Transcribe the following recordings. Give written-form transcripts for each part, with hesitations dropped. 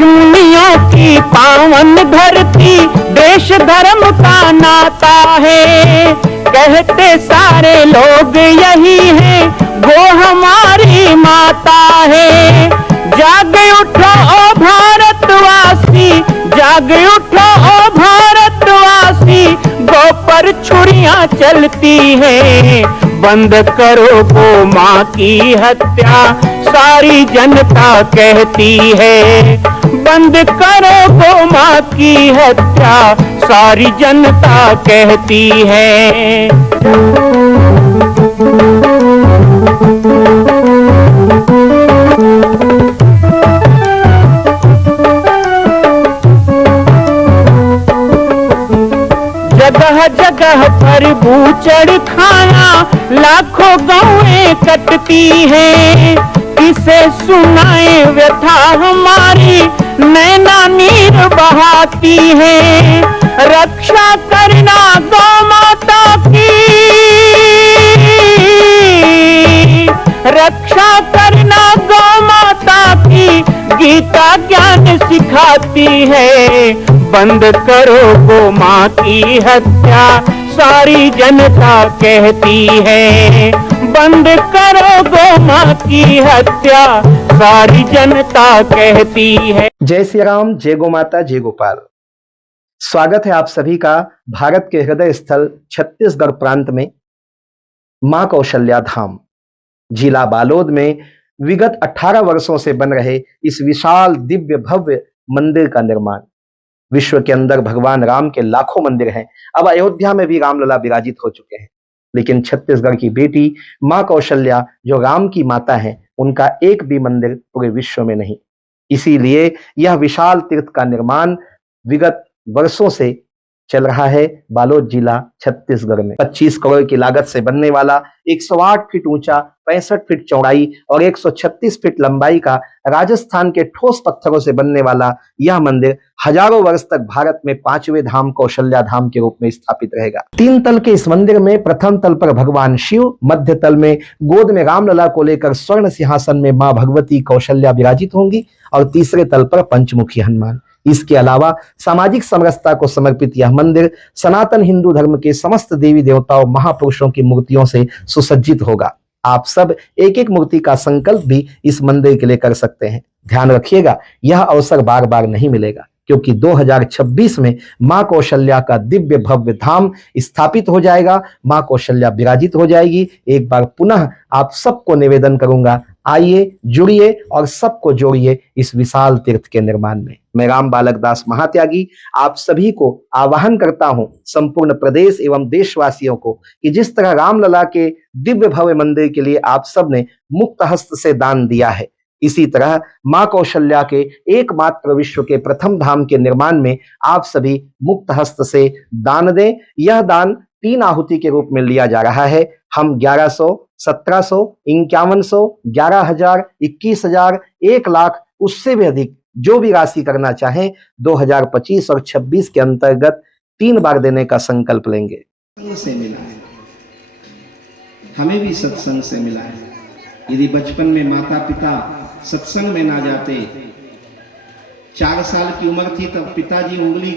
ऋषिमुनियों की पावन धरती, देश धर्म का नाता है। कहते सारे लोग यही है, वो हमारी माता है। जाग उठो ओ भारतवासी, जाग उठो ओ भारतवासी, गौ पर छुरियां चलती हैं। बंद करो गौ माँ की हत्या, सारी जनता कहती है। बंद करो गौ माँ की हत्या, सारी जनता कहती है। जगह जगह पर बूचड़ खाना, लाखों गौएं कटती हैं। किसे सुनाए व्यथा हमारी, नैना नीर बहाती है। रक्षा करना गौ माता की, रक्षा करना गौ माता की, गीता ज्ञान सिखाती है। बंद करो गौ माँ की हत्या, सारी जनता कहती है। बंद करो गौ माँ की हत्या, सारी जनता कहती है। जय श्री राम, जय गौ माता, जय गोपाल। स्वागत है आप सभी का भारत के हृदय स्थल छत्तीसगढ़ प्रांत में मां कौशल्या धाम जिला बालोद में विगत 18 वर्षों से बन रहे इस विशाल दिव्य भव्य मंदिर का निर्माण। विश्व के अंदर भगवान राम के लाखों मंदिर हैं। अब अयोध्या में भी रामलला विराजित हो चुके हैं, लेकिन छत्तीसगढ़ की बेटी मां कौशल्या जो राम की माता है, उनका एक भी मंदिर पूरे विश्व में नहीं। इसीलिए यह विशाल तीर्थ का निर्माण विगत वर्षों से चल रहा है बालोद जिला छत्तीसगढ़ में। 25 करोड़ की लागत से बनने वाला 108 फीट ऊंचा, 65 फीट चौड़ाई और 136 फीट लंबाई का राजस्थान के ठोस पत्थरों से बनने वाला यह मंदिर हजारों वर्ष तक भारत में 5वें धाम कौशल्या धाम के रूप में स्थापित रहेगा। 3 तल के इस मंदिर में प्रथम तल पर भगवान शिव, मध्य तल में गोद में रामलला को लेकर स्वर्ण सिंहासन में मां भगवती कौशल्या विराजित होंगी और तीसरे तल पर पंचमुखी हनुमान। इसके अलावा सामाजिक समरसता को समर्पित यह मंदिर सनातन हिंदू धर्म के समस्त देवी देवताओं महापुरुषों की मूर्तियों से सुसज्जित होगा। आप सब एक एक मूर्ति का संकल्प भी इस मंदिर के लिए कर सकते हैं। ध्यान रखिएगा, यह अवसर बार बार नहीं मिलेगा, क्योंकि 2026 में मां कौशल्या का दिव्य भव्य धाम स्थापित हो जाएगा। मां कौशल्या विराजित हो जाएगी। एक बार पुनः आप सबको निवेदन करूंगा, आइए, जुड़िए और सबको जोड़िए इस विशाल तीर्थ के निर्माण में। मैं राम बालक दास महात्यागी आप सभी को आह्वान करता हूं, संपूर्ण प्रदेश एवं देशवासियों को, कि जिस तरह रामलला के दिव्य भव्य मंदिर के लिए आप सब ने मुक्त हस्त से दान दिया है, इसी तरह मां कौशल्या के एकमात्र विश्व के प्रथम धाम के निर्माण में आप सभी मुक्त हस्त से दान दें। यह दान 3 आहुति के रूप में लिया जा रहा है। हम 1100, 1700, 5100, 11,000, 21,000, 1 लाख, उससे भी अधिक जो भी राशि करना चाहें 2025 और 26 के अंतर्गत 3 बार देने का संकल्प लेंगे। से मिला है, हमें भी सत्संग से मिला है। यदि बचपन में माता पिता सत्संग में ना जाते, 4 साल की उम्र थी तब पिताजी उंगली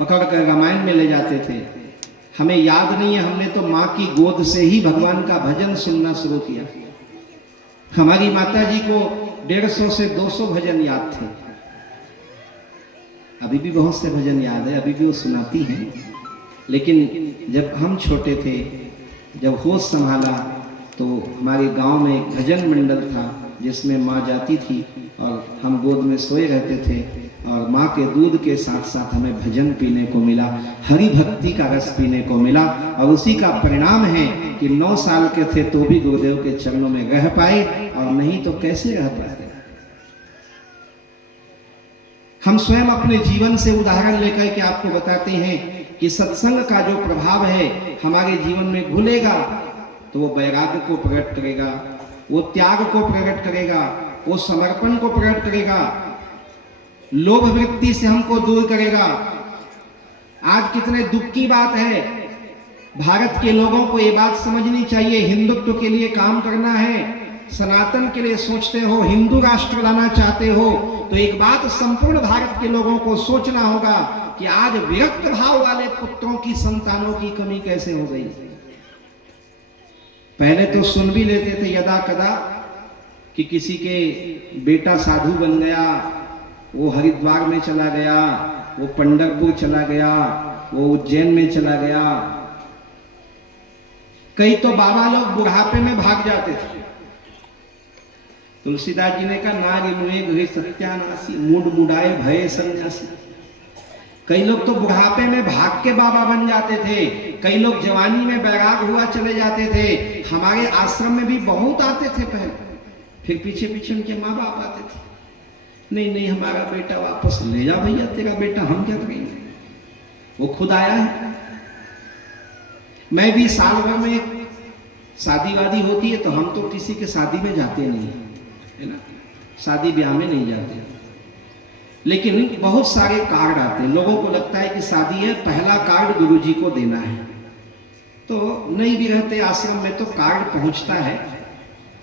पकड़ कर रामायण में ले जाते थे। हमें याद नहीं है, हमने तो माँ की गोद से ही भगवान का भजन सुनना शुरू किया। हमारी माता जी को 150 से 200 भजन याद थे। अभी भी बहुत से भजन याद है, अभी भी वो सुनाती हैं। लेकिन जब हम छोटे थे, जब होश संभाला, तो हमारे गांव में एक भजन मंडल था जिसमें माँ जाती थी और हम गोद में सोए रहते थे, और माँ के दूध के साथ साथ हमें भजन पीने को मिला, हरि भक्ति का रस पीने को मिला। और उसी का परिणाम है कि 9 साल के थे तो भी गुरुदेव के चरणों में रह पाए, और नहीं तो कैसे रह पाते। हम स्वयं अपने जीवन से उदाहरण लेकर के आपको बताते हैं कि सत्संग का जो प्रभाव है हमारे जीवन में घुलेगा तो वो वैराग्य को प्रकट करेगा, वो त्याग को प्रकट करेगा, वो समर्पण को प्रकट करेगा, लोभ वृत्ति से हमको दूर करेगा। आज कितने दुख की बात है, भारत के लोगों को ये बात समझनी चाहिए, हिंदुत्व के लिए काम करना है, सनातन के लिए सोचते हो, हिंदू राष्ट्र लाना चाहते हो, तो एक बात संपूर्ण भारत के लोगों को सोचना होगा कि आज विरक्त भाव वाले पुत्रों की संतानों की कमी कैसे हो गई। पहले तो सुन भी लेते थे यदा कदा कि किसी के बेटा साधु बन गया, वो हरिद्वार में चला गया, वो पंढरपुर चला गया, वो उज्जैन में चला गया। कई तो बाबा लोग बुढ़ापे में भाग जाते थे। तुलसीदास जी ने कहा नारी मुए गए सत्यानाशी, मूड मुडाए भय सन्यासी। कई लोग तो बुढ़ापे में भाग के बाबा बन जाते थे, कई लोग जवानी में बैराग हुआ चले जाते थे। हमारे आश्रम में भी बहुत आते थे पहले, फिर पीछे पीछे उनके माँ बाप आते थे, नहीं नहीं हमारा बेटा वापस ले जा भैया, तेरा बेटा हम क्या करेंगे। वो खुद आया है। मैं भी साल भर में शादी वादी होती है तो हम तो किसी के शादी में जाते नहीं है ना, शादी ब्याह में नहीं जाते, लेकिन बहुत सारे कार्ड आते हैं। लोगों को लगता है कि शादी है, पहला कार्ड गुरुजी को देना है, तो नहीं भी रहते आश्रम में तो कार्ड पहुंचता है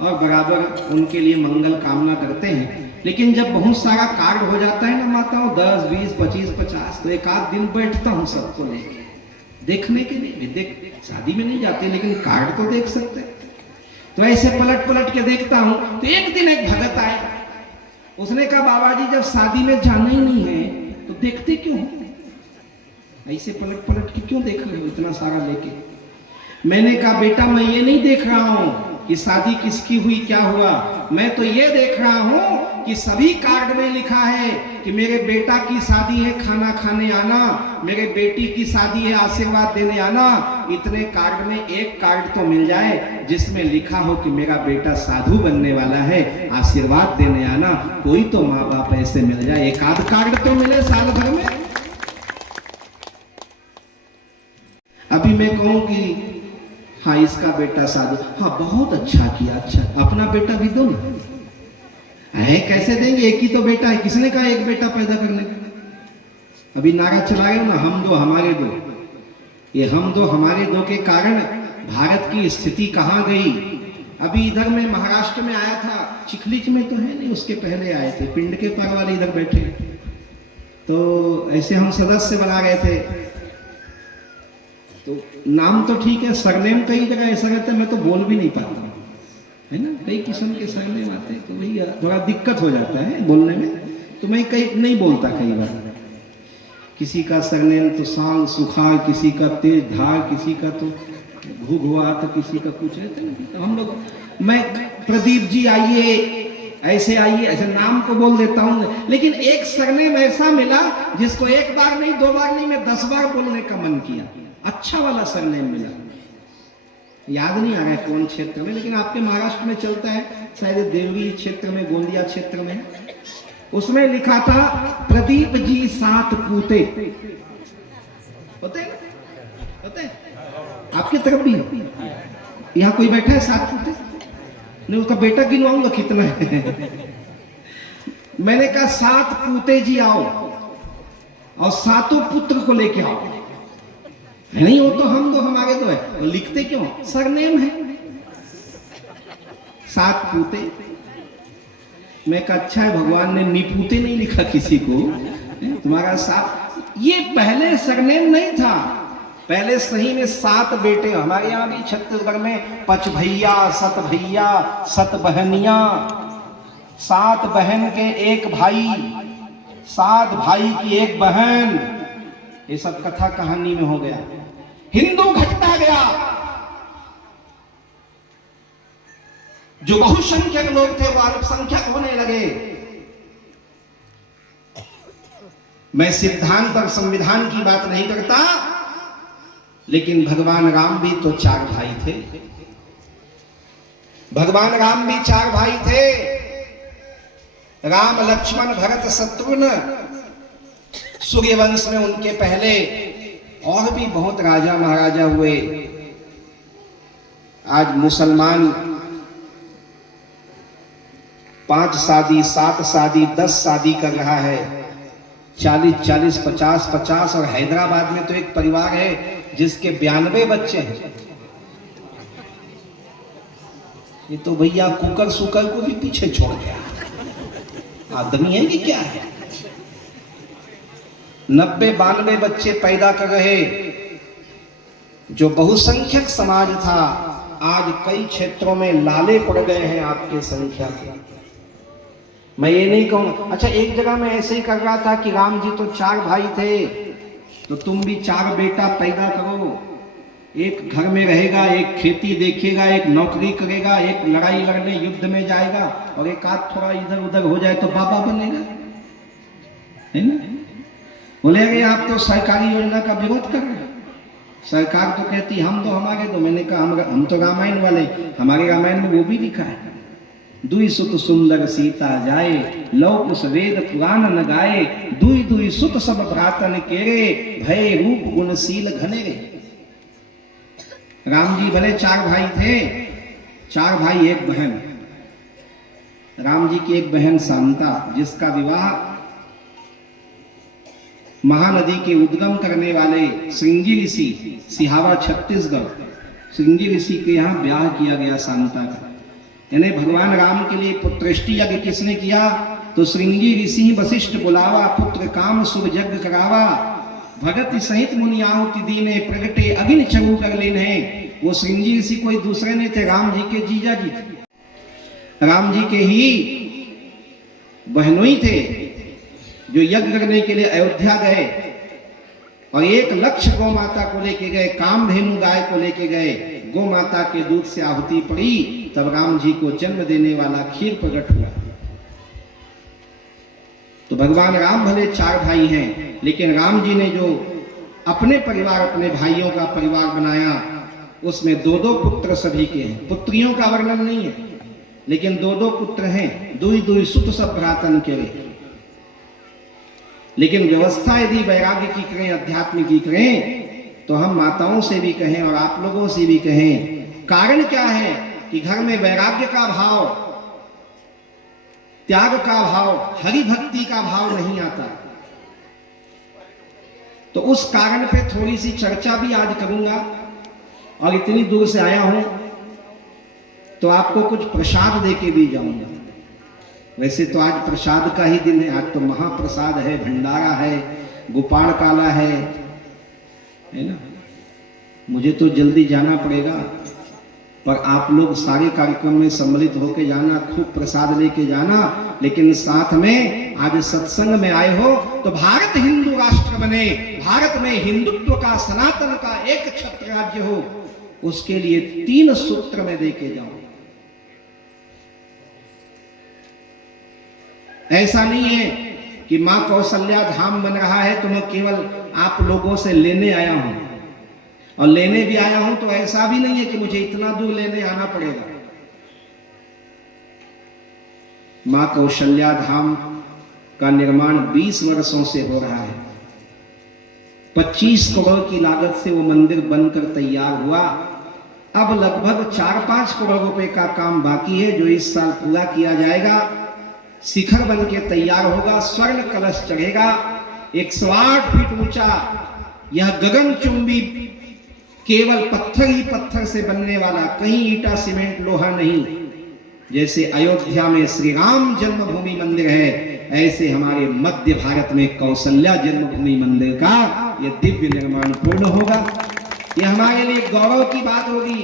और बराबर उनके लिए मंगल कामना करते हैं। लेकिन जब बहुत सारा कार्ड हो जाता है ना माताओं, 10, 20, 25, 50, तो एक आध दिन बैठता हूँ सबको लेके देखने के लिए। देख शादी में नहीं जाते लेकिन कार्ड तो देख सकते। तो ऐसे पलट पलट के देखता हूँ। तो एक दिन एक भगत आया, उसने कहा बाबा जी जब शादी में जाना ही नहीं है तो देखते क्यों, ऐसे पलट पलट के क्यों देख रहे हो इतना सारा लेके। मैंने कहा बेटा मैं ये नहीं देख रहा हूं कि शादी किसकी हुई क्या हुआ, मैं तो ये देख रहा हूं कि सभी कार्ड में लिखा है कि मेरे बेटा की शादी है खाना खाने आना, मेरे बेटी की शादी है आशीर्वाद देने आना। इतने कार्ड में एक कार्ड तो मिल जाए जिसमें लिखा हो कि मेरा बेटा साधु बनने वाला है, आशीर्वाद देने आना। कोई तो माँ बाप ऐसे मिल जाए, एक आध कार्ड तो मिले साल भर में। अभी मैं कहूं कि हाँ इसका बेटा साधु, हाँ बहुत अच्छा किया, अच्छा अपना बेटा भी दो ना। है कैसे देंगे, एक ही तो बेटा है, किसने कहा एक बेटा पैदा करने का। अभी नारा चला गया ना हम दो हमारे दो, ये हम दो हमारे दो के कारण भारत की स्थिति कहां गई। अभी इधर में महाराष्ट्र में आया था, चिखलीच में तो है नहीं, उसके पहले आए थे, पिंड के पार वाले इधर बैठे, तो ऐसे हम सदस्य बना गए थे। तो नाम तो ठीक है, सरनेम कई जगह ऐसा रहता है मैं तो बोल भी नहीं पाता है ना, कई किस्म के सरनेम आते हैं तो भैया थोड़ा दिक्कत हो जाता है बोलने में, तो मैं कई नहीं बोलता कई बार। किसी का सरनेम तो सांग सुखार, किसी का तेज धार, किसी का तो घुघुआ, तो किसी का कुछ रहता है। तो हम लोग, मैं प्रदीप जी आइए, ऐसे आइए, ऐसे नाम को बोल देता हूँ। लेकिन एक सरनेम ऐसा मिला जिसको एक बार नहीं, दो बार नहीं, मैं 10 बार बोलने का मन किया। अच्छा वाला सरनेम मिला, याद नहीं आ रहा है कौन क्षेत्र में, लेकिन आपके महाराष्ट्र में चलता है, शायद देवगी क्षेत्र में, गोंदिया क्षेत्र में। उसमें लिखा था प्रदीप जी 7 पूते। होते आपकी तरफ भी यहाँ कोई बैठा है 7 पूते? नहीं, उसका बेटा गिनवाऊंगा कितना है। मैंने कहा 7 पूते जी आओ और 7 पुत्र को लेके आओ। नहीं वो तो हम दो हमारे दो है, तो लिखते क्यों, सरनेम है 7 पूते। मैं कहा अच्छा है भगवान ने निपूते नहीं लिखा किसी को, तुम्हारा 7। ये पहले सरनेम नहीं था, पहले सही में 7 बेटे। हमारे यहाँ भी छत्तीसगढ़ में 5 भैया, 7 भैया, 7 बहनियां, 7 बहन के 1 भाई, 7 भाई की 1 बहन, ये सब कथा कहानी में हो गया। हिंदू घटता गया, जो बहुसंख्यक लोग थे वो अल्पसंख्यक होने लगे। मैं सिद्धांत और संविधान की बात नहीं करता, लेकिन भगवान राम भी तो 4 भाई थे। भगवान राम भी 4 भाई थे, राम लक्ष्मण भरत शत्रुघ्न। सूर्यवंश में उनके पहले और भी बहुत राजा महाराजा हुए। आज मुसलमान 5 शादी, 7 शादी, 10 शादी कर रहा है, 40-40, 50-50। और हैदराबाद में तो एक परिवार है जिसके 92 बच्चे हैं। ये तो भैया कुकर सुकर को भी पीछे छोड़ गया, आदमी है कि क्या है। 90-92 बच्चे पैदा कर रहे जो बहुसंख्यक समाज था, आज कई क्षेत्रों में लाले पड़ गए हैं आपके संख्या के। मैं ये नहीं कहूँ, अच्छा एक जगह मैं ऐसे ही कर रहा था कि राम जी तो 4 भाई थे, तो तुम भी 4 बेटा पैदा करो, एक घर में रहेगा, एक खेती देखेगा, एक नौकरी करेगा, एक लड़ाई लड़ने युद्ध में जाएगा, और एक आध थोड़ा इधर उधर हो जाए तो बाबा बनेगा, है ना। बोलेंगे आप तो सरकारी योजना का विरोध कर रहे हैं, सरकार तो कहती हम तो हमारे दो। मैंने कहा हम तो रामायण वाले, हमारे रामायण में वो भी लिखा है, दुई सुत सुंदर सीता जाए, लौ कुश वेद पुराण न गाए, दुई दुई सुत सब भ्रातन केरे, भय रूप गुणशील घनेरे। राम जी भले 4 भाई थे, 4 भाई 1 बहन। राम जी की एक बहन शांता, जिसका विवाह महानदी के उद्गम करने वाले श्रृंगी ऋषि, सिहावा छत्तीसगढ़, श्रृंगी ऋषि के यहाँ ब्याह किया गया शांता का। यानी भगवान राम के लिए पुत्रष्टि यज्ञ किसने किया? तो श्रृंगी ऋषि वशिष्ठ बुलावा, पुत्र काम शुभ यज्ञ करावा, भगत सहित मुनि आहुति दीने, प्रगटे अग्नि चरु कर लेन है। वो श्रृंगी ऋषि कोई दूसरे नहीं थे, राम जी के जीजा जी थे, राम जी के ही बहनोई थे, जो यज्ञ करने के लिए अयोध्या गए और एक लक्ष्य गौ माता को लेके गए, कामधेनु गाय को लेके गए। गौ माता के दूध से आहुति पड़ी, तब राम जी को जन्म देने वाला खीर प्रकट हुआ। तो भगवान राम भले 4 भाई हैं, लेकिन राम जी ने जो अपने परिवार, अपने भाइयों का परिवार बनाया, उसमें 2-2 पुत्र सभी के हैं। पुत्रियों का वर्णन नहीं है, लेकिन 2-2 पुत्र हैं, दुई दुई सुत सब भ्रातन के। लेकिन व्यवस्था यदि वैराग्य की करें, अध्यात्म की करें, तो हम माताओं से भी कहें और आप लोगों से भी कहें, कारण क्या है कि घर में वैराग्य का भाव, त्याग का भाव, हरि भक्ति का भाव नहीं आता। तो उस कारण पे थोड़ी सी चर्चा भी आज करूंगा। और इतनी दूर से आया हूं तो आपको कुछ प्रसाद देके भी जाऊंगा। वैसे तो आज प्रसाद का ही दिन है, आज तो महाप्रसाद है, भंडारा है, गोपाल काला है ना। मुझे तो जल्दी जाना पड़ेगा, पर आप लोग सारे कार्यक्रम में सम्मिलित होके जाना, खूब प्रसाद लेके जाना। लेकिन साथ में आज सत्संग में आए हो तो भारत हिंदू राष्ट्र बने, भारत में हिंदुत्व का, सनातन का एक छत्र राज्य हो, उसके लिए 3 सूत्र में देके जाओ। ऐसा नहीं है कि मां कौशल्या धाम बन रहा है तो मैं केवल आप लोगों से लेने आया हूं, और लेने भी आया हूं तो ऐसा भी नहीं है कि मुझे इतना दूर लेने आना पड़ेगा। मां कौशल्या धाम का निर्माण 20 वर्षों से हो रहा है। 25 करोड़ की लागत से वो मंदिर बनकर तैयार हुआ। अब लगभग 4-5 करोड़ रुपए का काम बाकी है, जो इस साल पूरा किया जाएगा। शिखर बन के तैयार होगा, स्वर्ण कलश चढ़ेगा, 108 फीट ऊंचा। यह गगनचुंबी केवल पत्थर ही पत्थर से बनने वाला, कहीं ईटा सीमेंट लोहा नहीं। जैसे अयोध्या में श्री राम जन्मभूमि मंदिर है, ऐसे हमारे मध्य भारत में कौशल्या जन्मभूमि मंदिर का यह दिव्य निर्माण पूर्ण होगा। यह हमारे लिए गौरव की बात होगी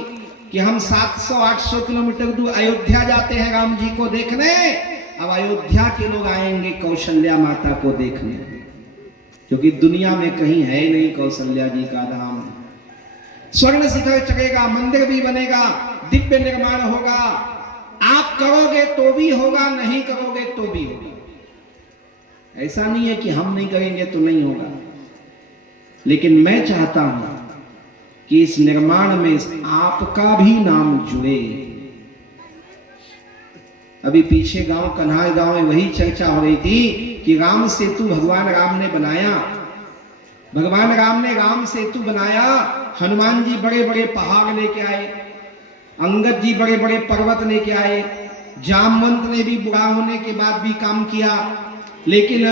कि हम 700-800 किलोमीटर दूर अयोध्या जाते हैं राम जी को देखने। अब अयोध्या के लोग आएंगे कौशल्या माता को देखने, क्योंकि दुनिया में कहीं है ही नहीं कौशल्या जी का धाम। स्वर्ण शिखर चढ़ेगा, मंदिर भी बनेगा, दिव्य निर्माण होगा। आप करोगे तो भी होगा, नहीं करोगे तो भी होगा। ऐसा नहीं है कि हम नहीं करेंगे तो नहीं होगा। लेकिन मैं चाहता हूं कि इस निर्माण में आपका भी नाम जुड़े। अभी पीछे गांव कन्हाई गांव में वही चर्चा हो रही थी कि राम सेतु भगवान राम ने बनाया। भगवान राम ने राम सेतु बनाया, हनुमान जी बड़े बड़े पहाड़ लेके आए, अंगद जी बड़े बड़े पर्वत लेके आए, जामवंत ने भी बुरा होने के बाद भी काम किया। लेकिन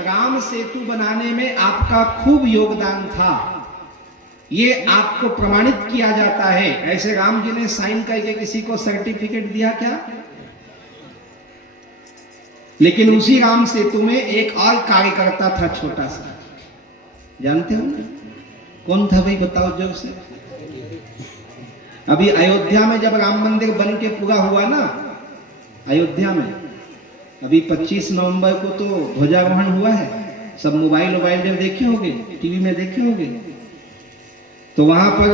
राम सेतु बनाने में आपका खूब योगदान था। ये आपको प्रमाणित किया जाता है। ऐसे राम जी ने साइन करके किसी को सर्टिफिकेट दिया क्या? लेकिन उसी राम सेतु में एक और कार्यकर्ता था छोटा सा, जानते हो कौन था भाई? बताओ जोर से। अभी अयोध्या में जब राम मंदिर बन के पूरा हुआ ना, अयोध्या में अभी 25 नवंबर को तो ध्वजारोहण हुआ है। सब मोबाइल जब देखे होंगे, टीवी में देखे होंगे, तो वहां पर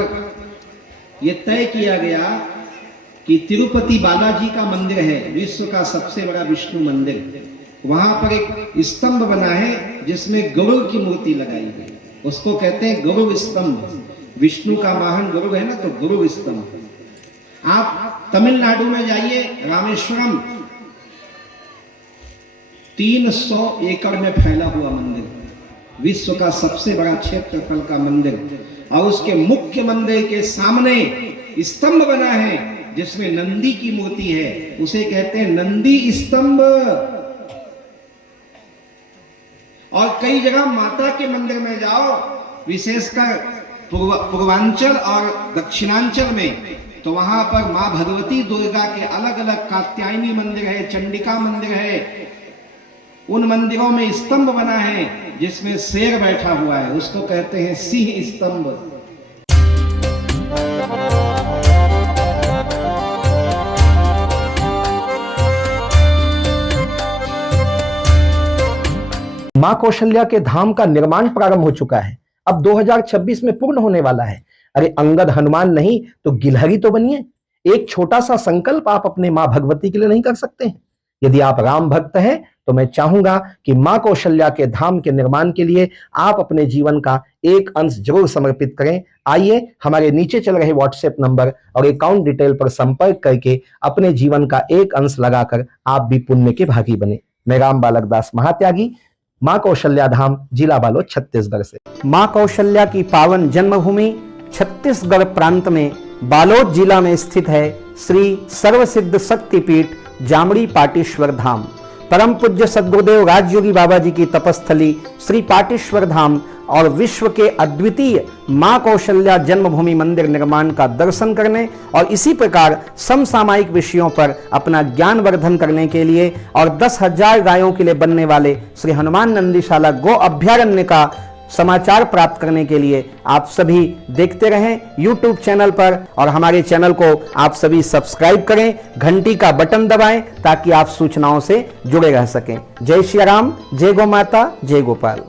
यह तय किया गया कि तिरुपति बालाजी का मंदिर है, विश्व का सबसे बड़ा विष्णु मंदिर। वहां पर एक स्तंभ बना है जिसमें गरुड़ की मूर्ति लगाई गई, उसको कहते हैं गरुड़ स्तंभ। विष्णु का वाहन गरुड़ है ना, तो गरुड़ स्तंभ। आप तमिलनाडु में जाइए, रामेश्वरम 300 एकड़ में फैला हुआ मंदिर, विश्व का सबसे बड़ा क्षेत्रफल का मंदिर, और उसके मुख्य मंदिर के सामने स्तंभ बना है जिसमें नंदी की मूर्ति है, उसे कहते हैं नंदी स्तंभ। और कई जगह माता के मंदिर में जाओ, विशेषकर पूर्वांचल और दक्षिणांचल में, तो वहां पर मां भगवती दुर्गा के अलग अलग कात्यायनी मंदिर है, चंडिका मंदिर है। उन मंदिरों में स्तंभ बना है जिसमें शेर बैठा हुआ है, उसको कहते हैं सिंह स्तंभ। मां कौशल्या के धाम का निर्माण प्रारंभ हो चुका है, अब 2026 में पूर्ण होने वाला है। अरे अंगद हनुमान नहीं तो गिलहरी तो बनिए। एक छोटा सा संकल्प आप अपने मां भगवती के लिए नहीं कर सकते हैं? यदि आप राम भक्त हैं तो मैं चाहूंगा कि मां कौशल्या के धाम के निर्माण के लिए आप अपने जीवन का एक अंश जरूर समर्पित करें। आइए हमारे नीचे चल रहे व्हाट्सएप नंबर और अकाउंट डिटेल पर संपर्क करके अपने जीवन का एक अंश लगाकर आप भी पुण्य के भागी बने। मैं राम बालक दास महात्यागी, मां कौशल्या धाम, जिला बालोद, छत्तीसगढ़ से। मां कौशल्या की पावन जन्मभूमि छत्तीसगढ़ प्रांत में बालोद जिला में स्थित है श्री सर्वसिद्ध शक्तिपीठ जामड़ी पाटेश्वर धाम। परम पूज्य सद्गुरुदेव राजयोगी बाबा जी की तपस्थली श्री पाटेश्वर धाम और विश्व के अद्वितीय मां कौशल्या जन्मभूमि मंदिर निर्माण का दर्शन करने और इसी प्रकार समसामयिक विषयों पर अपना ज्ञान वर्धन करने के लिए और 10,000 गायों के लिए बनने वाले श्री हनुमान नंदीशाला गो अभ्यारण्य का समाचार प्राप्त करने के लिए आप सभी देखते रहें YouTube चैनल पर, और हमारे चैनल को आप सभी सब्सक्राइब करें, घंटी का बटन दबाएं ताकि आप सूचनाओं से जुड़े रह सकें। जय श्री राम, जय गौ माता, जय गोपाल।